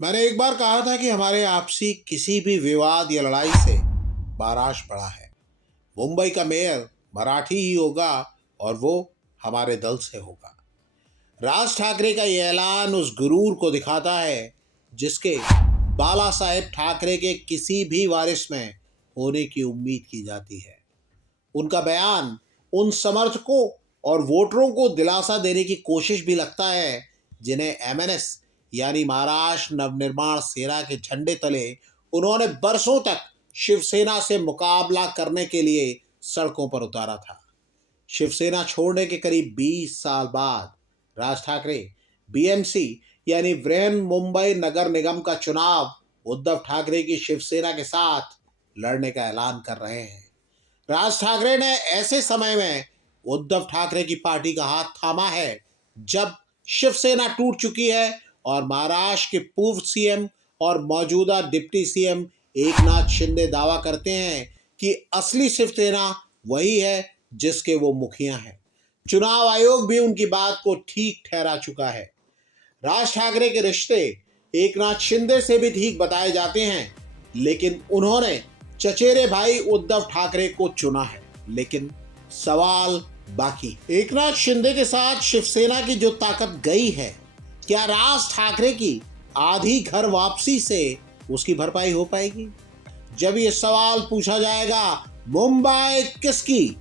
मैंने एक बार कहा था कि हमारे आपसी किसी भी विवाद या लड़ाई से महाराष्ट्र बड़ा है। मुंबई का मेयर मराठी ही होगा और वो हमारे दल से होगा। राज ठाकरे का ये ऐलान उस गुरूर को दिखाता है जिसके बाला साहेब ठाकरे के किसी भी वारिस में होने की उम्मीद की जाती है। उनका बयान उन समर्थकों और वोटरों को दिलासा देने की कोशिश भी लगता है जिन्हें एमएनएस यानी महाराष्ट्र नवनिर्माण सेना के झंडे तले उन्होंने बरसों तक शिवसेना से मुकाबला करने के लिए सड़कों पर उतारा था। शिवसेना छोड़ने के करीब 20 साल बाद राज ठाकरे बीएमसी यानी बृहन मुंबई नगर निगम का चुनाव उद्धव ठाकरे की शिवसेना के साथ लड़ने का ऐलान कर रहे हैं। राज ठाकरे ने ऐसे समय में उद्धव ठाकरे की पार्टी का हाथ थामा है जब शिवसेना टूट चुकी है और महाराष्ट्र के पूर्व सीएम और मौजूदा डिप्टी सीएम एकनाथ शिंदे दावा करते हैं कि असली शिवसेना वही है जिसके वो मुखिया हैं। चुनाव आयोग भी उनकी बात को ठीक ठहरा चुका है। राज ठाकरे के रिश्ते एकनाथ शिंदे से भी ठीक बताए जाते हैं, लेकिन उन्होंने चचेरे भाई उद्धव ठाकरे को चुना है। लेकिन सवाल बाकी, एकनाथ शिंदे के साथ शिवसेना की जो ताकत गई है, क्या राज ठाकरे की आधी घर वापसी से उसकी भरपाई हो पाएगी? जब ये सवाल पूछा जाएगा मुंबई किसकी,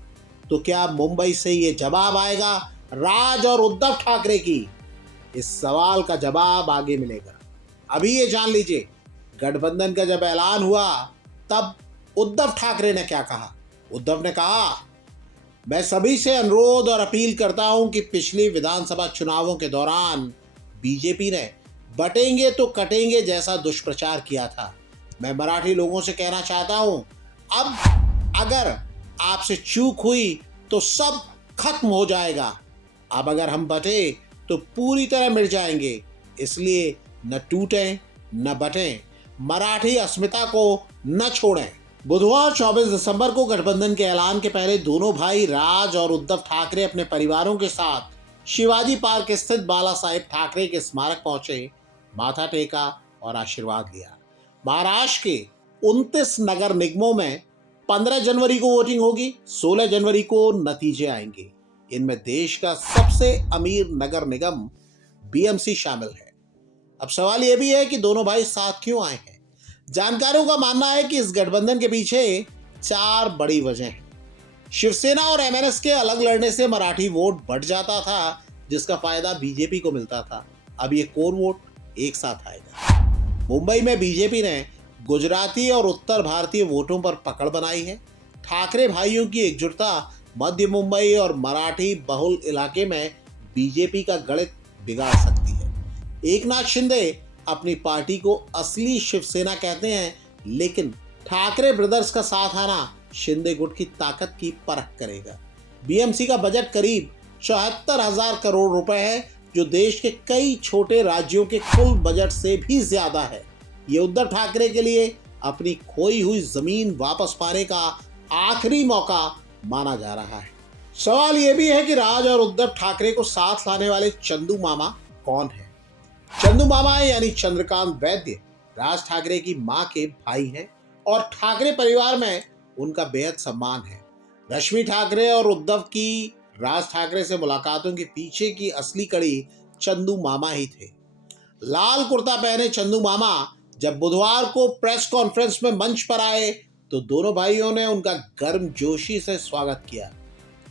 तो क्या मुंबई से ये जवाब आएगा राज और उद्धव ठाकरे की? इस सवाल का जवाब आगे मिलेगा। अभी ये जान लीजिए, गठबंधन का जब ऐलान हुआ तब उद्धव ठाकरे ने क्या कहा। उद्धव ने कहा, मैं सभी से अनुरोध और अपील करता हूं कि पिछली विधानसभा चुनावों के दौरान बीजेपी ने बटेंगे तो कटेंगे जैसा दुष्प्रचार किया था। मैं मराठी लोगों से कहना चाहता हूं, अब अगर आपसे चूक हुई तो सब खत्म हो जाएगा। अब अगर हम बटे तो पूरी तरह मिट जाएंगे, इसलिए न टूटें न बटें, मराठी अस्मिता को न छोड़ें। बुधवार 24 दिसंबर को गठबंधन के ऐलान के पहले दोनों भाई राज और उद्धव ठाकरे अपने परिवारों के साथ शिवाजी पार्क स्थित बाला साहेब ठाकरे के स्मारक पहुंचे, माथा टेका और आशीर्वाद लिया। महाराष्ट्र के 29 नगर निगमों में 15 जनवरी को वोटिंग होगी, 16 जनवरी को नतीजे आएंगे। इनमें देश का सबसे अमीर नगर निगम बीएमसी शामिल है। अब सवाल यह भी है कि दोनों भाई साथ क्यों आए हैं। जानकारों का मानना है कि इस गठबंधन के पीछे 4 बड़ी वजह हैं। शिवसेना और एमएनएस के अलग लड़ने से मराठी वोट बढ़ जाता था, जिसका फायदा बीजेपी को मिलता था। अब ये कोर वोट एक साथ आएगा। मुंबई में बीजेपी ने गुजराती और उत्तर भारतीय वोटों पर पकड़ बनाई है। ठाकरे भाइयों की एकजुटता मध्य मुंबई और मराठी बहुल इलाके में बीजेपी का गणित बिगाड़ सकती है। एकनाथ शिंदे अपनी पार्टी को असली शिवसेना कहते हैं, लेकिन ठाकरे ब्रदर्स का साथ आना शिंदे गुट की ताकत की परख करेगा। बीएमसी का बजट करीब 74,000 करोड़ रुपए है, जो देश के कई छोटे राज्यों के कुल बजट से भी ज्यादा है। ये उद्धव ठाकरे के लिए अपनी खोई हुई जमीन वापस पाने का आखिरी मौका माना जा रहा है। सवाल यह भी है कि राज और उद्धव ठाकरे को साथ लाने वाले चंदू मामा कौन है। चंदू मामा यानी चंद्रकांत वैद्य राज ठाकरे की मां के भाई हैं और ठाकरे परिवार में उनका बेहद सम्मान है। रश्मि ठाकरे और उद्धव की राज ठाकरे से मुलाकातों के पीछे की असली कड़ी चंदू मामा ही थे। लाल कुर्ता पहने चंदू मामा जब बुधवार को प्रेस कॉन्फ्रेंस में मंच पर आए तो दोनों भाइयों ने उनका गर्मजोशी से स्वागत किया।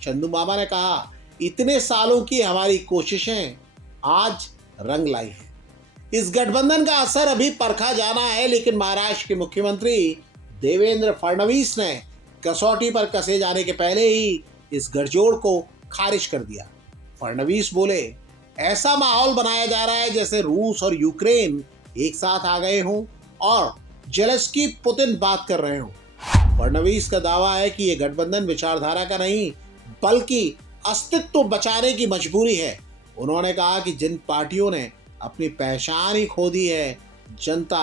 चंदू मामा ने कहा, इतने सालों की हमारी कोशिशें आज रंग लाई हैं। इस गठबंधन का असर अभी परखा जाना है, लेकिन महाराष्ट्र के मुख्यमंत्री देवेंद्र फडणवीस ने कसौटी पर कसे जाने के पहले ही इस गठजोड़ को खारिज कर दिया। फडणवीस बोले, ऐसा माहौल बनाया जा रहा है जैसे रूस और यूक्रेन एक साथ आ गए हों और जेलेंस्की पुतिन बात कर रहे हों। फडणवीस का दावा है कि यह गठबंधन विचारधारा का नहीं, बल्कि अस्तित्व बचाने की मजबूरी है। उन्होंने कहा कि जिन पार्टियों ने अपनी पहचान ही खो दी है, जनता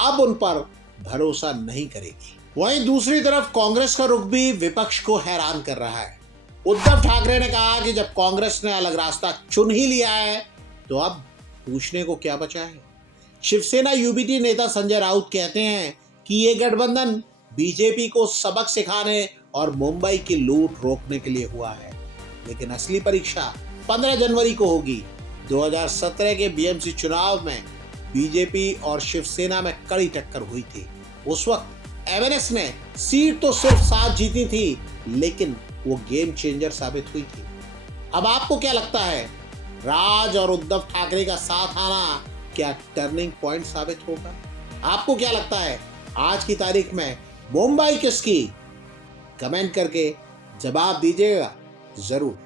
अब उन पर भरोसा नहीं करेगी। वहीं दूसरी तरफ कांग्रेस का रुख भी विपक्ष को हैरान कर रहा है। उद्धव ठाकरे ने कहा कि जब कांग्रेस ने अलग रास्ता चुन ही लिया है तो अब पूछने को क्या बचा है। शिवसेना यूबीटी नेता संजय राउत कहते हैं कि ये गठबंधन बीजेपी को सबक सिखाने और मुंबई की लूट रोकने के लिए हुआ है, लेकिन असली परीक्षा 15 जनवरी को होगी। 2017 के बीएमसी चुनाव में बीजेपी और शिवसेना में कड़ी टक्कर हुई थी। उस वक्त एमएनएस ने सीट तो सिर्फ 7 जीती थी, लेकिन वो गेम चेंजर साबित हुई थी। अब आपको क्या लगता है, राज और उद्धव ठाकरे का साथ आना क्या टर्निंग पॉइंट साबित होगा? आपको क्या लगता है, आज की तारीख में मुंबई किसकी? कमेंट करके जवाब दीजिएगा जरूर।